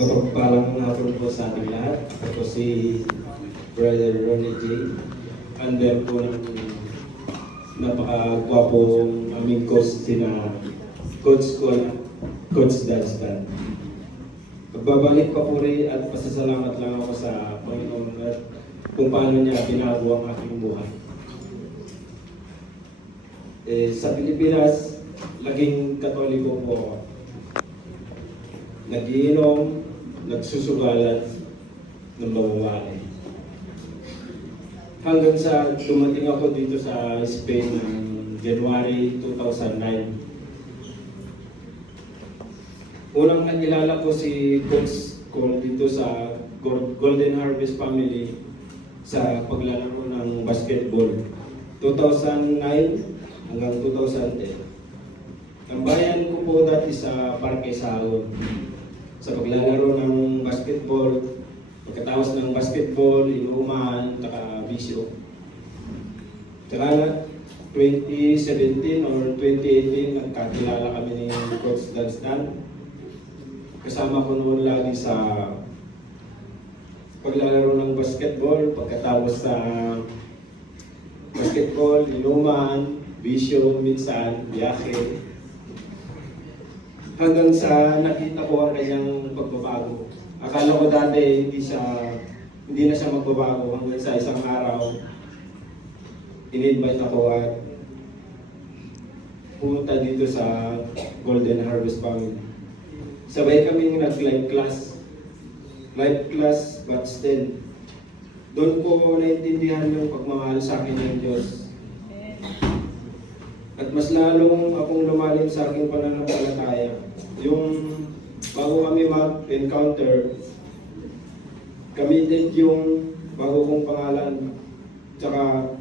Mapagpalang hapon po sa ating lahat. Ako si Brother Ronnie J. Under po ng napakagwapong aming coach sina Coach Cole, Coach Dunstan. Pagbabalik pa po rin at pasasalamat lang ako sa Panginoon at kung paano niya binago ang aking buhay. Sa Pilipinas, laging Katoliko po ako. Nagiinom, nagsusugalan ng babae. Hanggang sa dumating ako dito sa Spain ng January 2009. Unang nakilala ko si Coach Cole dito sa Golden Harvest Family sa paglalaro ng basketball. 2009 hanggang 2010. Ang bayan ko po dati sa Parque Sahon. Sa paglalaro ng basketball, pagkatapos ng basketball, inuumahan, bisyo. Tsaka 2017 or 2018, nagkakilala kami ni Coach Dunstan. Kasama ko noon lagi sa paglalaro ng basketball, pagkatapos sa basketball, inuumahan, bisyo, minsan, biyahe. Hanggang sa nakita ko ang kanyang pagbabago. Akala ko dati hindi na siya magbabago hanggang sa isang araw. In-invite ako at pumunta dito sa Golden Harvest Family. Sabay kaming nag-live class batch 10. Doon ko naintindihan yung pagmamahal sa akin ng Diyos. At mas lalong akong lumalim sa aking pananampalataya. Yung bago kami mag-encounter, committed yung bago kong pangalan. Tsaka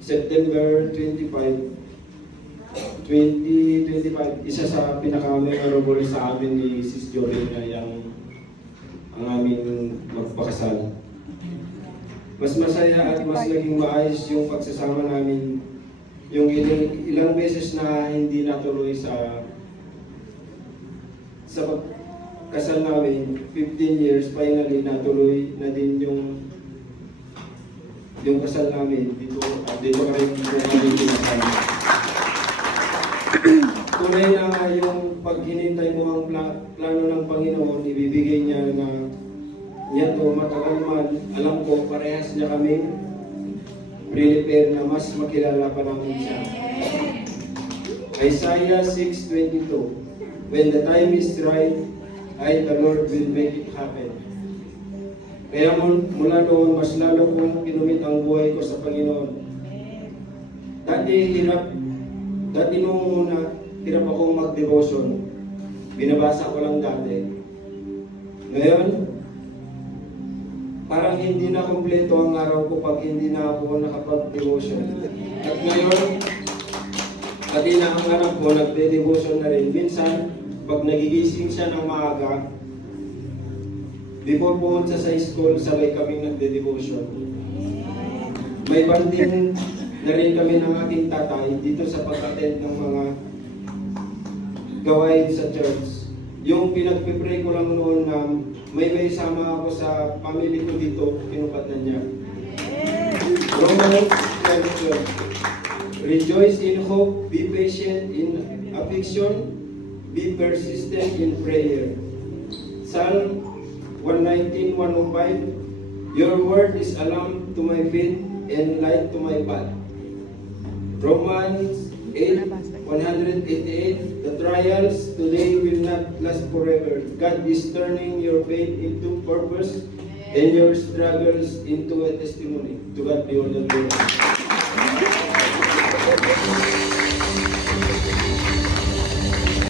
September 25, 2025, isa sa pinaka-memorable sa amin ni Sis Joven na ang aming magpakasal. Mas masaya at mas naging maayos yung pagsasama namin. Yung ilang beses na hindi natuloy sa kasal namin, 15 years, finally natuloy na din yung kasal namin. Dito ka rin kami kinasal. Tunay na nga yung pag hinintay mo ang plano ng Panginoon, ibibigay niya na niya to matagal man. Alam ko, parehas niya kami prepare na mas makilala pa namin siya. Isaiah 6:22. When the time is right, the Lord will make it happen. Kaya mula noon, mas lalo kong kinumit ang buhay ko sa Panginoon. Dati nung una, hirap akong mag-devotion. Binabasa ko lang dati. Ngayon, parang hindi na kompleto ang araw ko pag hindi na ako nakapag-devotion. At ngayon, pati na ang anak ko, nagde-devotion na rin. Minsan, pag nagigising siya ng maaga, before pumunta sa school, sabay kaming nagde-devotion. May banding na rin kami ng aking tatay dito sa pag-attend ng mga gawain sa church. Yung pinagpipray ko lang noon na may sama ako sa family ko dito, pinupat na niya. Romans 12. Rejoice in hope, be patient in affliction, be persistent in prayer. Psalm 119:105. Your word is a lamp to my feet and light to my path. Romans 8:188. The trials today will not last forever. God is turning your pain into purpose and your struggles into a testimony. To God be all the glory.